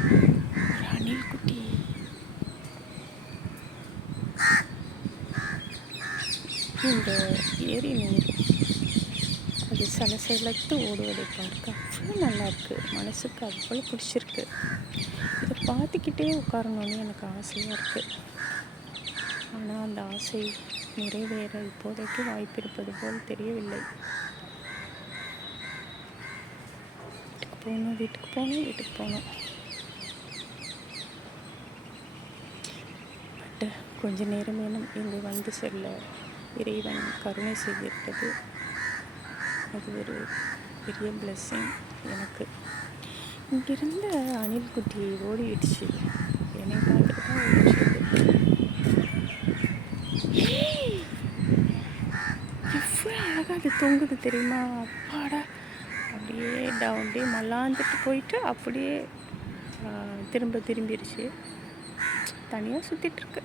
ஒரு அணில் குட்டி. இந்த ஏரி நீர் அது சலசலத்து ஓடுவதை பார்க்க அவ்வளோ நல்லாயிருக்கு. மனசுக்கு அவ்வளோ பிடிச்சிருக்கு. இதை பார்த்துக்கிட்டே உட்காரணுன்னு எனக்கு ஆசையாக இருக்குது. ஆனால் அந்த ஆசை நிறைவேற இப்போதைக்கு வாய்ப்பு இருப்பது போல் தெரியவில்லை. வீட்டுக்கு போகணும். பட் கொஞ்ச நேரமேனும் இங்கு வந்து செல்ல இறைவன் கருணை செய்திருக்கிறது. அது ஒரு பெரிய பிளெஸ்ஸிங் எனக்கு. இங்கிருந்த அணில் குட்டி ஓடிடுச்சு. என்னை பார்த்துட்டு தான் ஓடிச்சு. எவ்வளோ அழகாக அது தொங்குது தெரியுமா? அப்பாடா, அப்படியே மல்லாந்துட்டு போயிட்டு அப்படியே திரும்பிடுச்சு. தனியாக சுற்றிட்டுருக்கு.